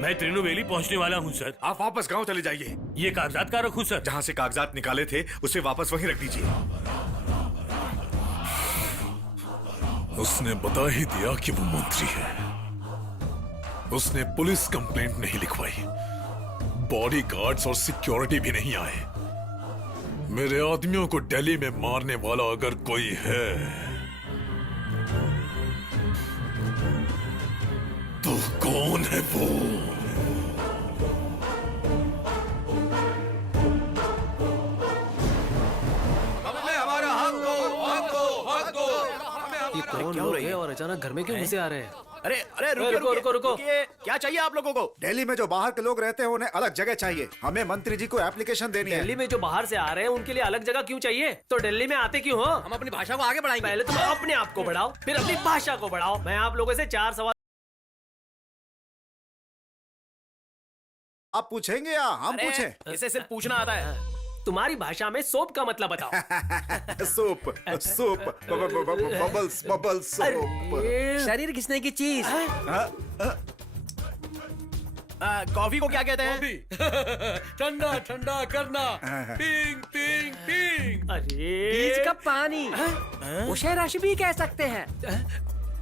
मैं त्रिनुवेली पहुंचने वाला हूं सर। आप वापस गांव चले जाइए। ये कागजात का रखूं सर? जहां से कागजात निकाले थे उसे वापस वहीं रख दीजिए। उसने बता ही दिया कि वो मंत्री है। उसने पुलिस कंप्लेंट नहीं लिखवाई, बॉडीगार्ड्स और सिक्योरिटी भी नहीं आए। मेरे आदमियों को दिल्ली में मारने वाला अगर कोई है तो कौन है वो? ये कौन लोग हैं और अचानक घर में क्यों घुसे आ रहे हैं? अरे अरे रुको। क्या चाहिए आप लोगों को? दिल्ली में जो बाहर के लोग रहते हैं उन्हें अलग जगह चाहिए। हमें मंत्री जी को एप्लीकेशन देनी है। दिल्ली में जो बाहर से आ रहे हैं उनके लिए अलग जगह क्यों चाहिए? तो दिल्ली में आते क्यों हो? हम अपनी भाषा को आगे बढ़ाएंगे। पहले तुम अपने आप को बढ़ाओ, फिर अपनी भाषा को बढ़ाओ। मैं आप लोगों से 4 सवाल आप पूछेंगे या हम अरे, पूछें? इसे सिर्फ पूछना आता है। तुम्हारी भाषा में सोप का मतलब बताओ। Soup soup bubbles bubbles soup. शरीर घिसने की चीज। कॉफी को क्या कहते हैं? ठंडा ठंडा करना। Ping ping ping. अरे बीज का पानी। उसे रस भी कह सकते हैं।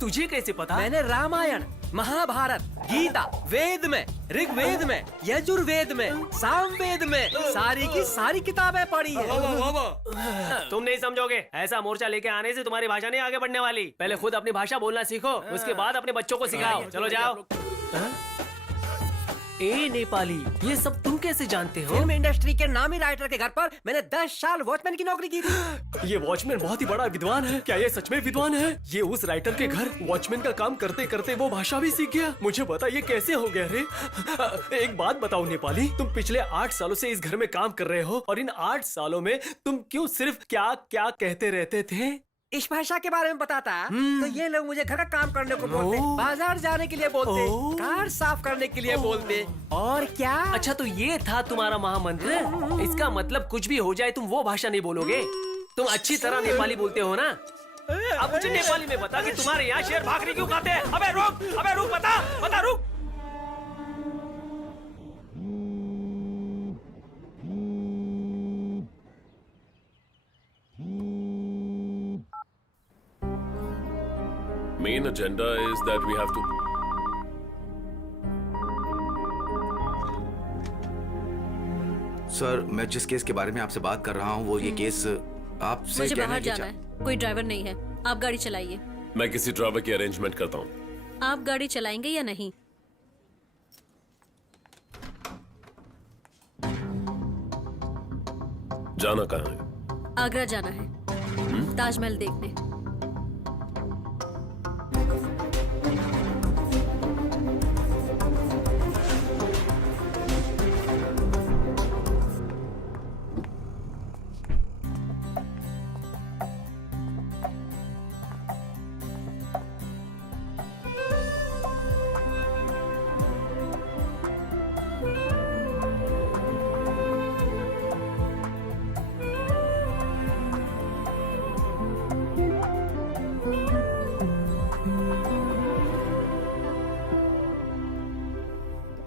तुझे कैसे पता? मैंने रामायण, महाभारत, गीता, वेद में, ऋग्वेद में, यजुर्वेद में, सामवेद में सारी की सारी किताबें पढ़ी है। तुम नहीं समझोगे। ऐसा मोर्चा लेके आने से तुम्हारी भाषा नहीं आगे बढ़ने वाली। पहले खुद अपनी भाषा बोलना सीखो, उसके बाद अपने बच्चों को सिखाओ। चलो जाओ। ए नेपाली, ये सब तुम कैसे जानते हो? फिल्म इंडस्ट्री के नामी राइटर के घर पर मैंने 10 साल वॉचमैन की नौकरी की थी। ये वॉचमैन बहुत ही बड़ा विद्वान है। क्या ये सच में विद्वान है? ये उस राइटर के घर वॉचमैन का काम करते करते वो भाषा भी सीख गया। मुझे बता ये कैसे हो गया रे? एक बात बताओ नेपाली, तुम पिछले 8 सालों से इस घर में काम कर रहे हो और इन 8 सालों में तुम क्यों सिर्फ क्या क्या कहते रहते थे? इस भाषा के बारे में बताता तो ये लोग मुझे घर का काम करने को बोलते, बाजार जाने के लिए बोलते, कार साफ करने के लिए बोलते, और क्या। अच्छा तो ये था तुम्हारा महामंत्र? इसका मतलब कुछ भी हो जाए तुम वो भाषा नहीं बोलोगे। तुम अच्छी तरह नेपाली बोलते हो ना? अब मुझे नेपाली में बता कि तुम्हारे यहाँ शेर भाकरी क्यों खाते हैं? अबे रुक, बता रुक। Main agenda is that we have to. Sir, मैं जिस केस के बारे में आपसे बात कर रहा हूँ वो ये केस आपसे मुझे कहने बाहर की जाना है, कोई ड्राइवर नहीं है। आप गाड़ी चलाइए। मैं किसी ड्राइवर की अरेंजमेंट करता हूँ। आप गाड़ी चलाएंगे या नहीं? जाना कहाँ है? आगरा जाना है, ताजमहल देखने।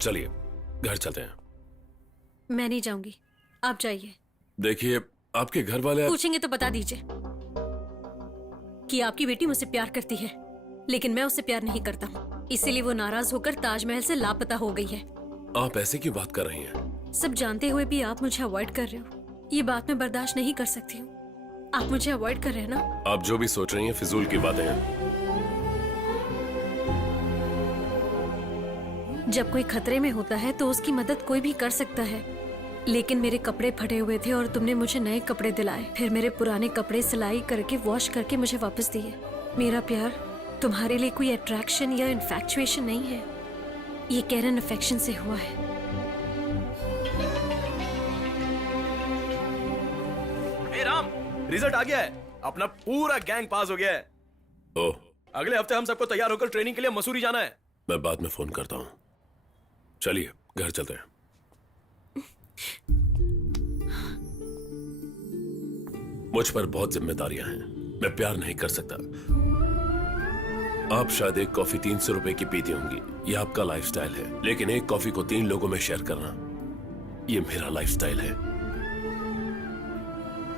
चलिए घर चलते हैं। मैं नहीं जाऊंगी, आप जाइए। देखिए आपके घर वाले पूछेंगे तो बता दीजिए कि आपकी बेटी मुझसे प्यार करती है, लेकिन मैं उससे प्यार नहीं करता हूँ। इसीलिए वो नाराज होकर ताजमहल से लापता हो गई है। आप ऐसे क्यों बात कर रही हैं? सब जानते हुए भी आप मुझे अवॉइड कर रहे हो। ये बात मैं बर्दाश्त नहीं कर सकती हूँ। आप मुझे अवॉइड कर रहे हैं ना? आप जो भी सोच रही हैं फिजूल की बातें हैं। जब कोई खतरे में होता है तो उसकी मदद कोई भी कर सकता है, लेकिन मेरे कपड़े फटे हुए थे और तुमने मुझे नए कपड़े दिलाए, फिर मेरे पुराने कपड़े सिलाई करके वॉश करके मुझे वापस दिए। मेरा प्यार तुम्हारे लिए कोई अट्रैक्शन या इन्फैक्चुएशन नहीं है, ये कैरन अफेक्शन से हुआ है। हे राम, रिजल्ट आ गया है। अपना पूरा गैंग पास हो गया है। ओह, अगले हफ्ते हम सबको तैयार होकर ट्रेनिंग के लिए मसूरी जाना है। मैं बाद में फोन करता हूँ। चलिए घर चलते हैं। मुझ पर बहुत जिम्मेदारियां हैं। मैं प्यार नहीं कर सकता। आप शायद एक कॉफी 300 रुपए की पीती होंगी, ये आपका लाइफस्टाइल है। लेकिन एक कॉफी को 3 लोगों में शेयर करना, ये मेरा लाइफस्टाइल है।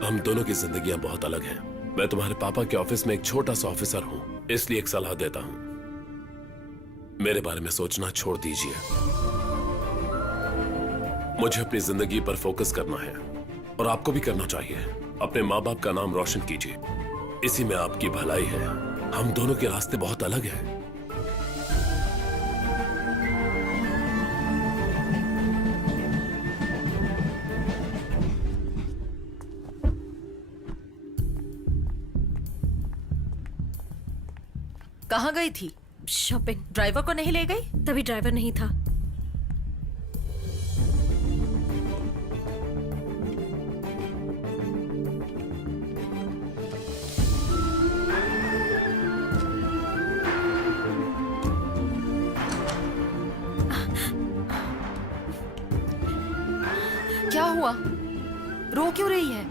हम दोनों की जिंदगियां बहुत अलग हैं। मैं तुम्हारे पापा के ऑफिस में एक छोटा सा ऑफिसर हूं, इसलिए एक सलाह देता हूं, मेरे बारे में सोचना छोड़ दीजिए। मुझे अपनी जिंदगी पर फोकस करना है और आपको भी करना चाहिए। अपने माँ बाप का नाम रोशन कीजिए, इसी में आपकी भलाई है। हम दोनों के रास्ते बहुत अलग हैं। कहाँ गई थी? शॉपिंग। ड्राइवर को नहीं ले गई? तभी ड्राइवर नहीं था। क्या हुआ? रो क्यों रही है?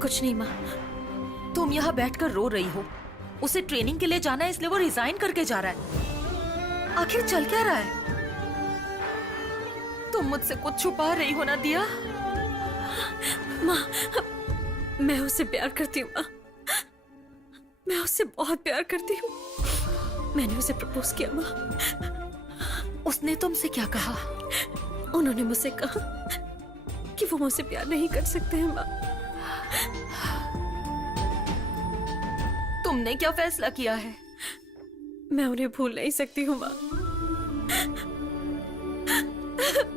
कुछ नहीं माँ। तुम यहाँ बैठकर रो रही हो। उसे ट्रेनिंग के लिए जाना है, इसलिए वो रिजाइन करके जा रहा है। आखिर चल क्या रहा है? तुम मुझसे कुछ छुपा रही हो ना दिया? माँ, मैं उससे प्यार करती हूँ माँ। मैं उससे बहुत प्यार करती हूँ। मैंने उसे प्रपोज किया माँ। उसने तुमसे क्या कहा? उन्होंने मुझसे कहा कि वो मुझसे प्यार नहीं कर सकते हैं माँ। तुमने क्या फैसला किया है? मैं उन्हें भूल नहीं सकती हूँ माँ।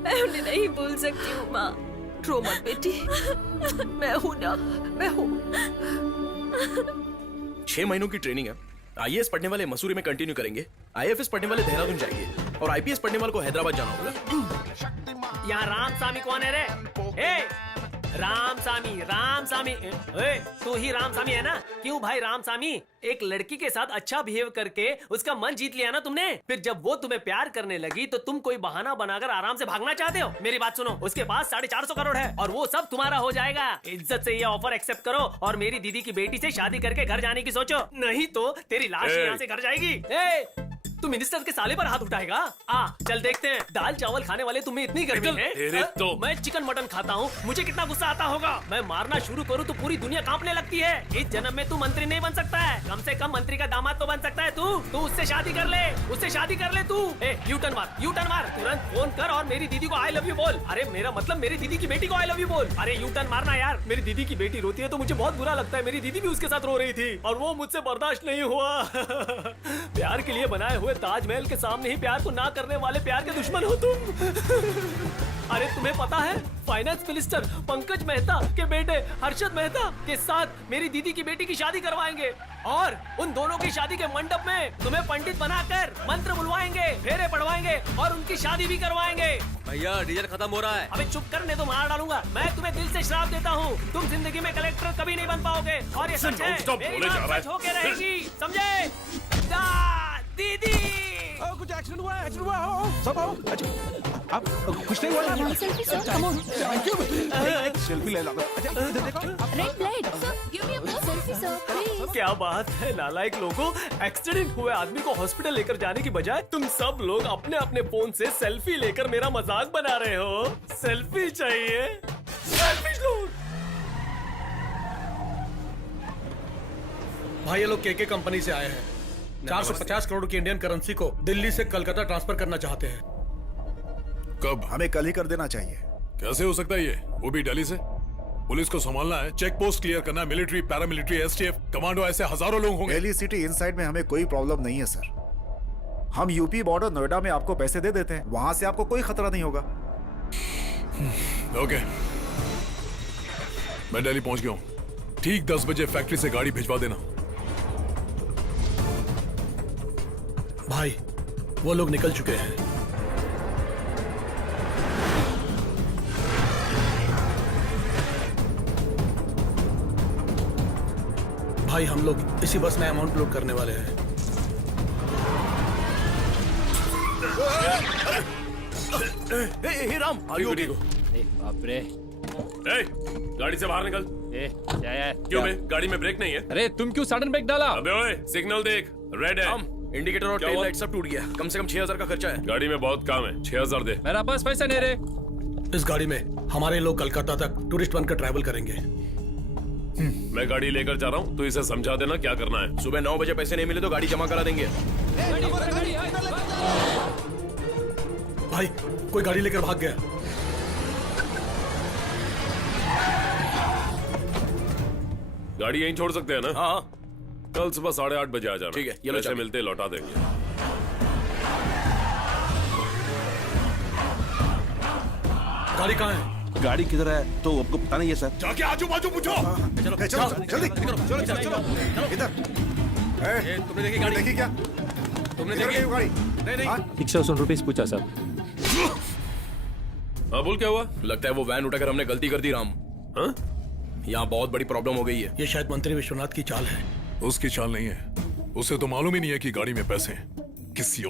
मैं उन्हें नहीं भूल सकती हूँ माँ। रो मत बेटी, मैं हूं ना, मैं हूं। 6 महीनों की ट्रेनिंग है। आईएएस पढ़ने वाले मसूरी में कंटिन्यू करेंगे, आईएफएस पढ़ने वाले देहरादून जाएंगे और आईपीएस पढ़ने वाले को हैदराबाद जाना होगा। यहाँ रामसामी कौन है रे? ए, रामसामी तू ही रामसामी है ना? क्यों भाई रामसामी? एक लड़की के साथ अच्छा बिहेव करके उसका मन जीत लिया ना तुमने। फिर जब वो तुम्हें प्यार करने लगी तो तुम कोई बहाना बनाकर आराम से भागना चाहते हो। मेरी बात सुनो, उसके पास 450 करोड़ है और वो सब तुम्हारा हो जाएगा। इज्जत से ये ऑफर एक्सेप्ट करो और मेरी दीदी की बेटी से शादी करके घर जाने की सोचो, नहीं तो तेरी लाश यहाँ से घर जाएगी। तू मिनिस्टर के साले पर हाथ उठाएगा? चल देखते हैं। दाल चावल खाने वाले तुम्हें इतनी गर्मी है? तो मैं चिकन मटन खाता हूँ, मुझे कितना गुस्सा आता होगा। मैं मारना शुरू करूँ तो पूरी दुनिया कांपने लगती है। इस जन्म में तू मंत्री नहीं बन सकता है, कम से कम मंत्री का दामाद तो बन सकता है। तू उससे शादी कर ले, उससे शादी कर ले तू। यू टर्न मार, तुरंत फोन कर और मेरी दीदी को आई लव यू बोल। अरे मेरा मतलब मेरी दीदी की बेटी को आई लव यू बोल। अरे यू टर्न मारना यार। मेरी दीदी की बेटी रोती है तो मुझे बहुत बुरा लगता है। मेरी दीदी भी उसके साथ रो रही थी और वो मुझसे बर्दाश्त नहीं हुआ। प्यार के लिए बनाए हुए ताजमहल के सामने ही प्यार को ना करने वाले प्यार के दुश्मन हो तुम। अरे तुम्हें पता है, फाइनेंस मिनिस्टर पंकज मेहता के बेटे हर्षद मेहता के साथ मेरी दीदी की बेटी की शादी करवाएंगे और उन दोनों की शादी के मंडप में तुम्हें पंडित बनाकर मंत्र बुलवाएंगे, फेरे पढ़वाएंगे और उनकी शादी भी करवाएंगे। भैया डीजल खत्म हो रहा है। अबे चुप करने तो मार डालूंगा। मैं तुम्हें दिल से श्राप देता हूँ, तुम जिंदगी में कलेक्टर कभी नहीं बन पाओगे और ये सच है। मेरी बात सच होके रहेगी, समझे? दीदी कुछ एक्सीडेंट हुआ है, एक्सीडेंट हुआ है। सब आओ। अच्छा, आप कुछ नहीं हुआ? सेल्फी ले लो। अच्छा, इधर देखो। क्या बात है नालायक लोगों, एक्सीडेंट हुए आदमी को हॉस्पिटल लेकर जाने की बजाय तुम सब लोग अपने अपने फोन से सेल्फी लेकर मेरा मजाक बना रहे हो। सेल्फी चाहिए? सेल्फी लो। भाई ये लोग के कंपनी से आए हैं। 450 करोड़ की इंडियन करेंसी को दिल्ली से कलकत्ता ट्रांसफर करना चाहते हैं। कब? हमें कल ही कर देना चाहिए। कैसे हो सकता है ये, वो भी दिल्ली से? पुलिस को संभालना है, चेक पोस्ट क्लियर करना है, मिलिट्री, पैरामिलिट्री, एसटीएफ, कमांडो, ऐसे हजारों लोग होंगे। दिल्ली सिटी इनसाइड में हमें कोई प्रॉब्लम नहीं है सर। हम यूपी बॉर्डर नोएडा में आपको पैसे दे देते हैं, वहां से आपको कोई खतरा नहीं होगा। ओके, मैं दिल्ली पहुंच गया हूँ। ठीक 10 बजे फैक्ट्री से गाड़ी भिजवा देना। भाई वो लोग निकल चुके हैं। भाई हम लोग इसी बस में अमाउंट लोड करने वाले हैं। हे राम, आर यू ओके? बाप रे, गाड़ी से बाहर निकल। क्यों? मैं गाड़ी में ब्रेक नहीं है। अरे तुम क्यों सडन ब्रेक डाला? अबे ओए, सिग्नल देख, रेड है। इंडिकेटर और क्या टेल हुआ? लाइट सब टूट गया। कम से कम 6000 का खर्चा है। गाड़ी में बहुत काम है, 6000 दे। मेरा पास पैसे नहीं रहे। इस गाड़ी में हमारे लोग कलकत्ता तक टूरिस्ट बनकर ट्रैवल करेंगे। मैं गाड़ी लेकर जा रहा हूँ, तो इसे समझा देना क्या करना है। सुबह 9 बजे पैसे नहीं मिले तो गाड़ी जमा करा देंगे। भाई कोई गाड़ी लेकर भाग गया। गाड़ी यहीं छोड़ सकते हैं ना? हाँ कल सुबह 8:30 बजे आ जाना। ठीक है, ये लो पैसे चाबी। मिलते ही लौटा देंगे। गाड़ी कहाँ है? गाड़ी किधर है तो आपको पता नहीं है सर। जाके आजू बाजू पूछो। चलो जल्दी चलो इधर। तुमने देखी गाड़ी? देखी क्या? तुमने इधर देखी? गई वो गाड़ी? नहीं नहीं। 100 रुपीस पूछा सर। हाँ बोल, क्या हुआ? लगता है वो वैन उठाकर हमने गलती कर दी राम। हाँ? यहाँ बहुत बड़ी प्रॉब्लम हो गई है। ये शायद मंत्री विश्वनाथ की चाल है। उसकी चाल नहीं है, उसे तो मालूम ही नहीं है कि गाड़ी में पैसे हैं। किसी